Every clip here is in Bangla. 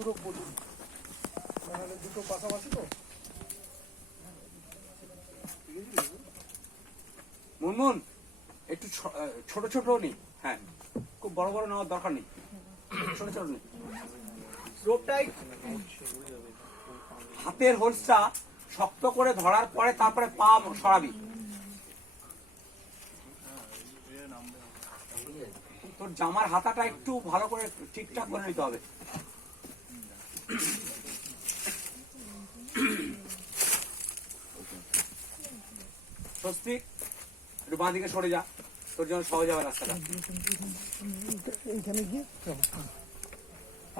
পুরো বলুন নাহলে দুটো পাশাপাশি তো। মুনমুন একটু ছোট ছোট নি। হ্যাঁ খুব বড় বড় নেওয়ার দরকার নেই। ছোট ছোট নি। রোপটাই হাতের হোলসটা শক্ত করে ধরার পরে তারপরে পা সরাবি। তোর জামার হাতাটা একটু ভালো করে ঠিকঠাক করে নিতে হবে। স্বস্তিক একটু বাঁ দিকে সরে যা। তোর জন্য সহজ হবে রাস্তাটা। এইখানে গিয়ে?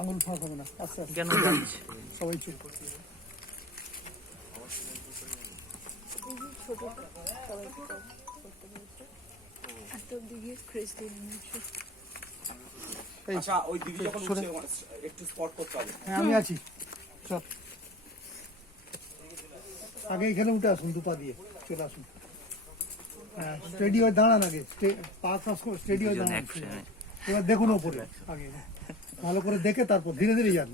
আঙুল ফাঁক হবে না। আস্তে আস্তে। কেন যাচ্ছে সবাই চুপ। করতে এত দিকে ক্রেজ দিয়ে নিয়েছে আচ্ছা ওই দিদি যখন উঠছে একটু স্পট করতে হবে। হ্যাঁ আমি আছি। চল। আগে এখানে উঠে আসুন দুপা দিয়ে। চলে আসুন। হ্যাঁ স্টেডি হয়ে দাঁড়ান আগে। স্টে- পা ক্রস করে স্টেডি হয়ে দাঁড়ান। এবার দেখুন ওপরে আগে। ভালো করে দেখে তারপর ধীরে ধীরে যান।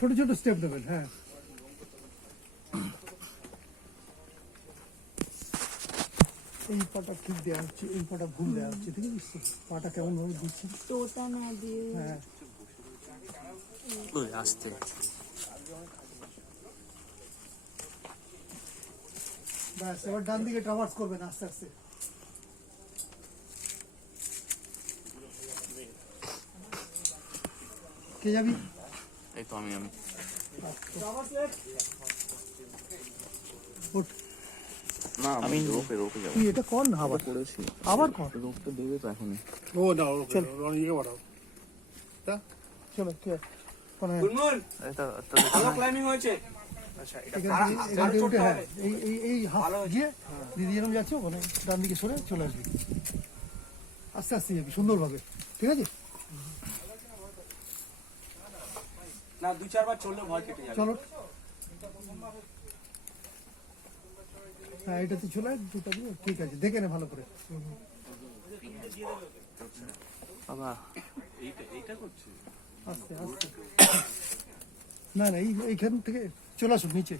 ছোট ছোট স্টেপ দেবেন হ্যাঁ। এই পাটা ঠিক দেওয়া হচ্ছে এই পাটা ভুল দেওয়া হচ্ছে ঠিক আছে? পাটা কেমন ভাবে দিচ্ছি? তোতা না দিয়ে হ্যাঁ। ওই আসতে ব্যাস এবার ডান দিকে ট্রাভার্স করবেন আস্তে আস্তে। কে যাবি? এই তো আমি আমি। ওঠ। না আমি রোপে রোপে যাব। তুই এটা কর না আবার? করেছি। আবার কর। দেবে তো এখনই। ও না চল। রনিকে পাঠাও। চলো কে? কোন গুনগুন! এটা তো ভালো ক্লাইম্বিং হয়েছে। থেকে উঠে হ্যাঁ আস্তে আস্তে যাবি সুন্দরভাবে। ঠিক আছে? না দু চারবার চললে ভয় কেটে যাবে। চলো। হ্যাঁ এটাতে চলে আয়, দুটা দিয়ে ঠিক আছে দেখে নে ভালো করে। বাবা। আস্তে আস্তে। না না এইখান থেকে চলে আসুন নিচে।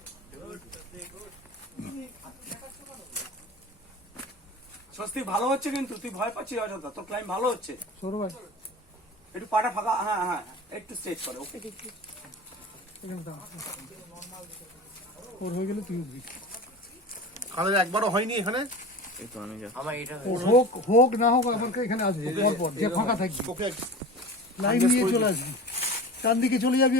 স্বস্তিক ভালো হচ্ছে কিন্তু তুই ভয় পাচ্ছিস অযথা তোর ক্লাইম ভালো হচ্ছে। সৌরভ ভাই। একটু পাটা ফাঁকা হ্যাঁ হ্যাঁ একটু স্ট্রেচ করে ওকে। ওর হয়ে গেলে তুই উঠবি কালের একবারও হয়নি এখানে? হোক হোক না হোক আমাকে এখানে আসবে পর পর যে ফাঁকা থাকবে। লাইন নিয়ে চলে আসবি। চারদিকে দিকে চলে যাবি